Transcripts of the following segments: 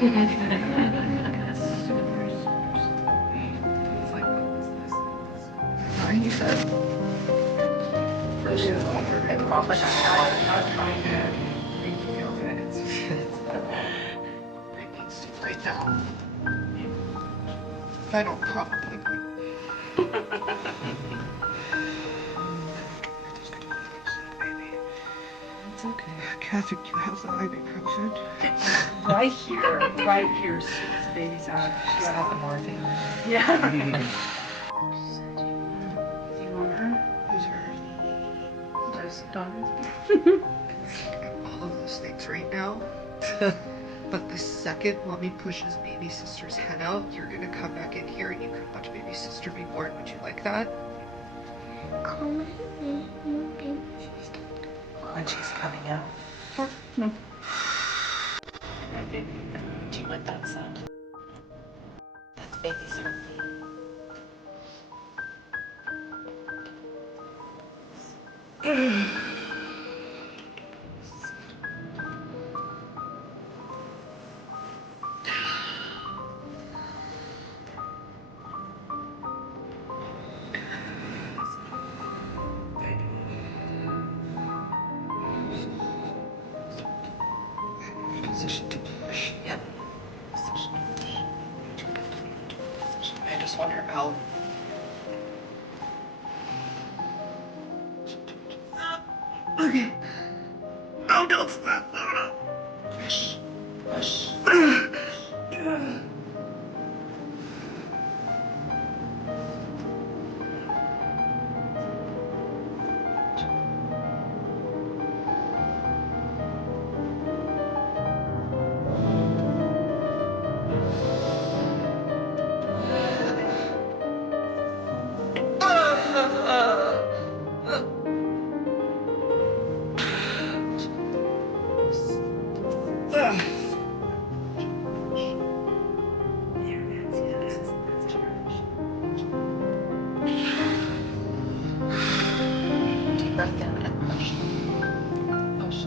Sorry, you said. I promise not trying to make you feel good. It needs to lay down. If I don't probably would. It's okay. Catherine, do you have the ibuprofen? Right here. The baby's out. She's got the morphine. Yeah. Do you want her? Who's her? There's daughter. All of those things right now. But the second mommy pushes baby sister's head out, you're gonna come back in here and you can watch baby sister be born. Would you like that? Call me baby sister. When she's coming out. No. Do you like that sound? That's baby's heartbeat. Position to push. Yep. Position to push. I just want her out. Okay. No, don't stop. No. Push. Push. Deep breath in and push. Push.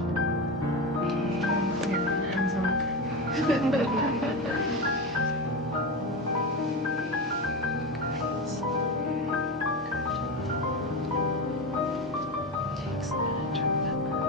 Takes a minute to remember.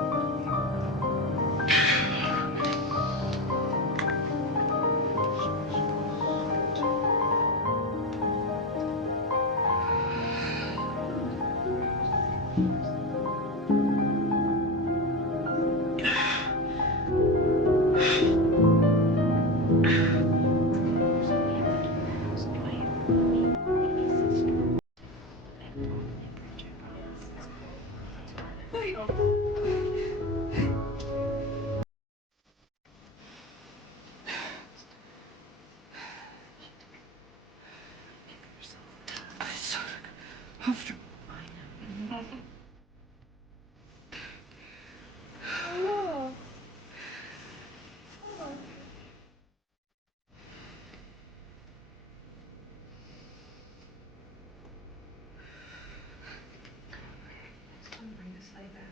It's so comfortable. Bring this leg back.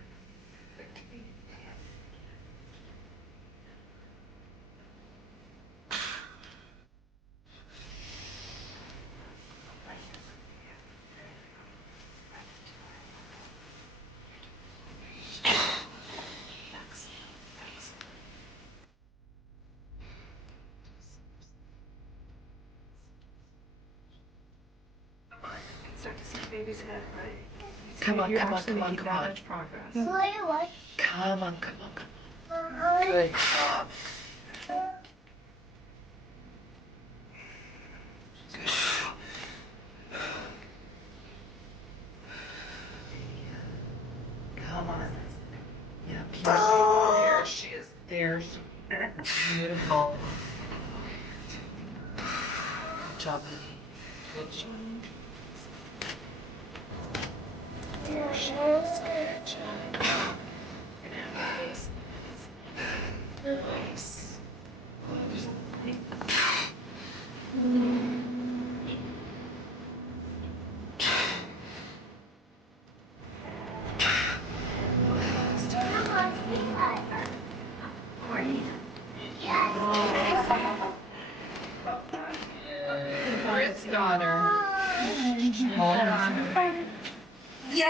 Start to see the baby's head, right? Come on. Progress. Come on. Good. Come on. Yep, there she is. There's beautiful. Good job, honey. Good job. There she is. Good job. You're gonna have your face. Nice.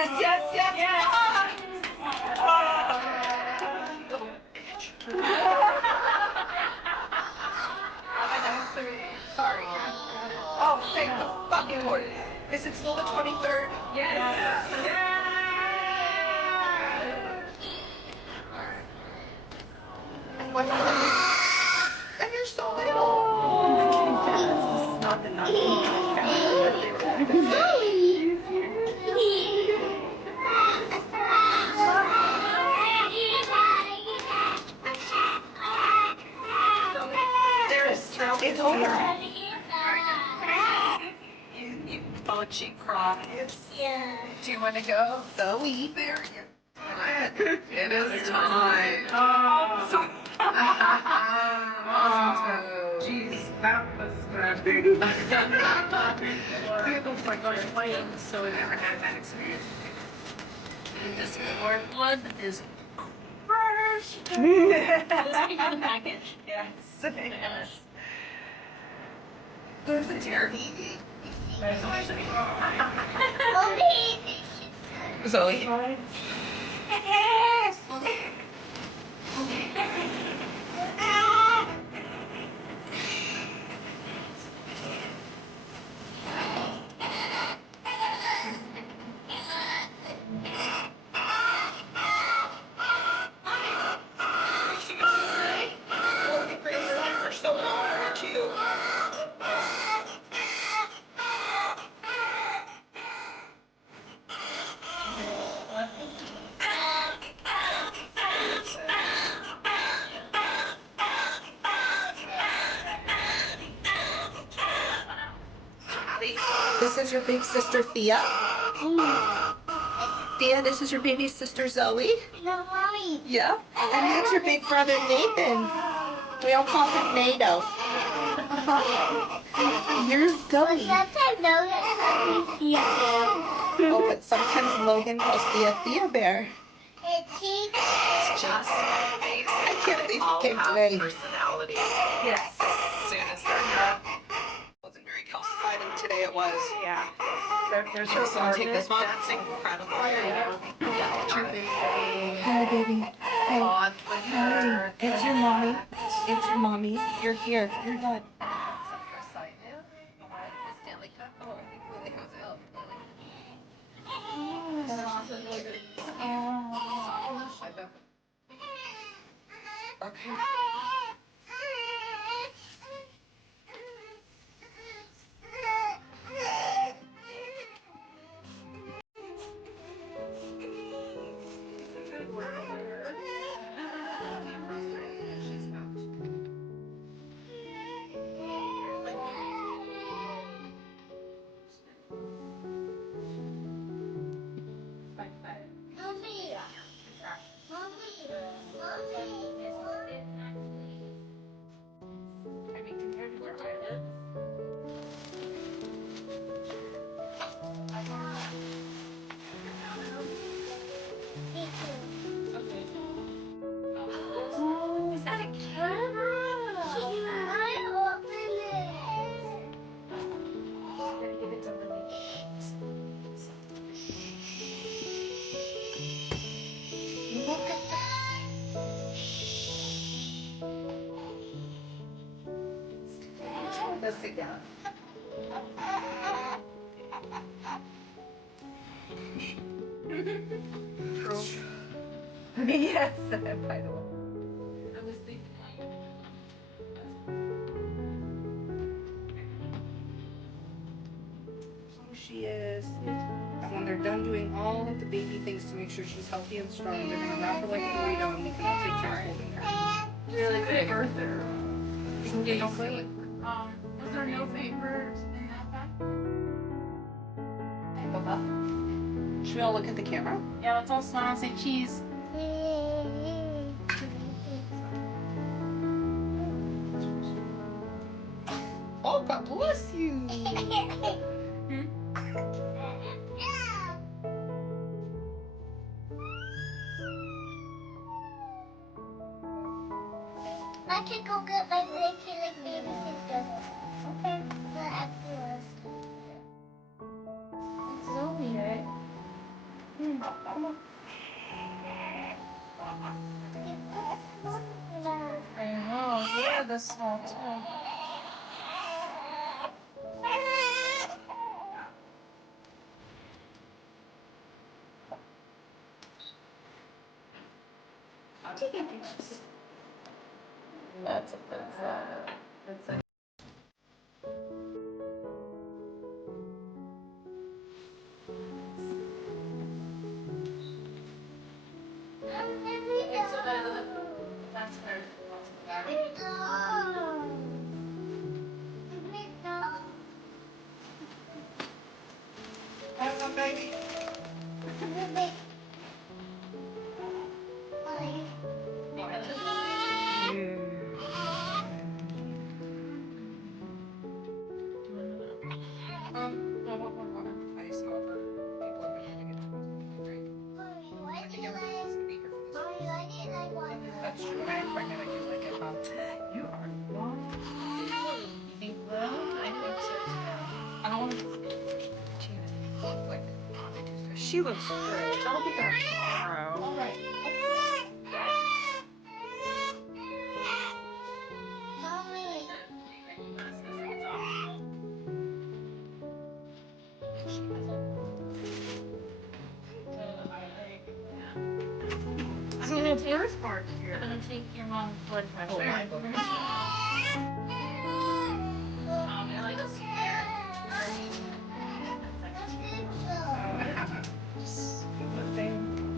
Yes, yes, yes, yes. Little bitch. Sorry. Oh, thank the fucking Lord. Is it still the 23rd? Yes. Yes. What? And you're so little. Not the it's over. Oh, she cries. Yeah. Do you want to go? Zoe, there you go. It is time. Oh, jeez, that was scrappy. I look like I'm playing, so I never had that experience. This fourth one is fresh. The package. Yes. There's a turkey. Zoe. Yes. You're so hard, aren't you? This is your big sister Thea. Thea, this is your baby sister Zoe. No, mommy. Yeah. And that's your big brother Nathan. We all call him NATO. Here's Zoe. Sometimes Logan calls me Thea Bear. Oh, but sometimes Logan calls Thea Thea Bear. It's he. It's just I can't believe he came today. Personality. Yes. As soon as they're wasn't very calcified, and today it was. Yeah. There's so I'll take this one. That's incredible. Yeah. Hi, baby. Hi. It's your mommy. It's your mommy. You're here. You're good. Okay. Mommy. I mean, compared to where I live. Okay. Oh, is that a camera? I open it. Gotta give it to Lily. Look at that. Let's sit down. Yes, by the way. I was thinking. Oh, she is. And when they're done doing all of the baby things to make sure she's healthy and strong, they're gonna wrap her like a burrito and we can all take care of holding her. Really big. Birther. Stacy. Was there no papers in that pack? Hey, Bubba. Should we all look at the camera? Yeah, let's all smile and say cheese. Oh, God bless you. I can go get my blanket like baby sister. Okay. But afterwards. It's Zoe. I know. Look at this small too. That's a okay, so that's her. Have one, baby. Ice over. People are gonna get right? I think everyone's speaker for this. That's true. When I'm pregnant, I do like it, huh? You are blind. You think blue? I think so too. I don't want to look like Andre too fish. She looks great. Don't look at her tomorrow. All right. I'm gonna take your mom's blood pressure. Oh my goodness. I like to see Just one thing,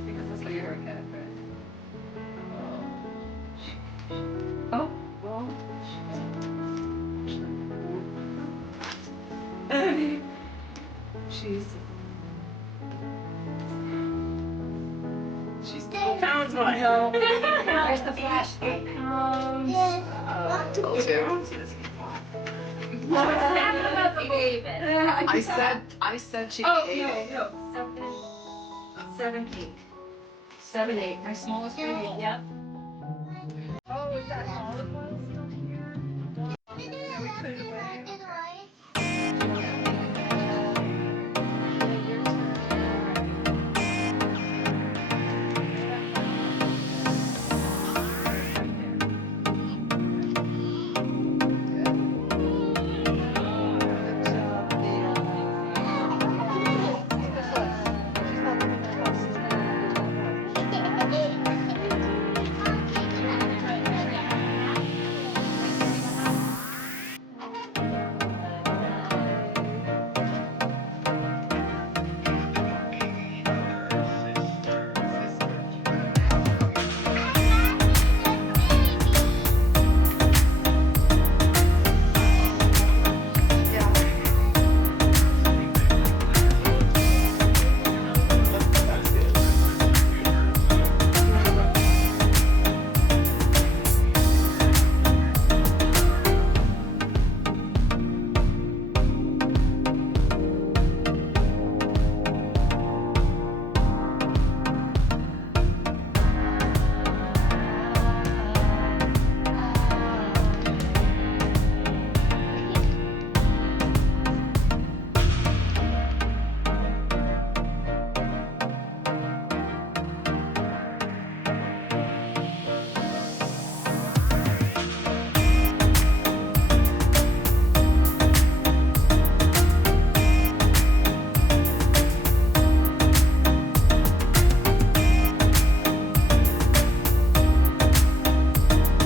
because that's what you're a cat, right? Oh, well. She's 12 pounds, what? No. Where's the flash? 8 pounds. 12 pounds. I said she ate. No. 7, 8. 7, 8. My smallest baby. Yep. Oh, is that all it was?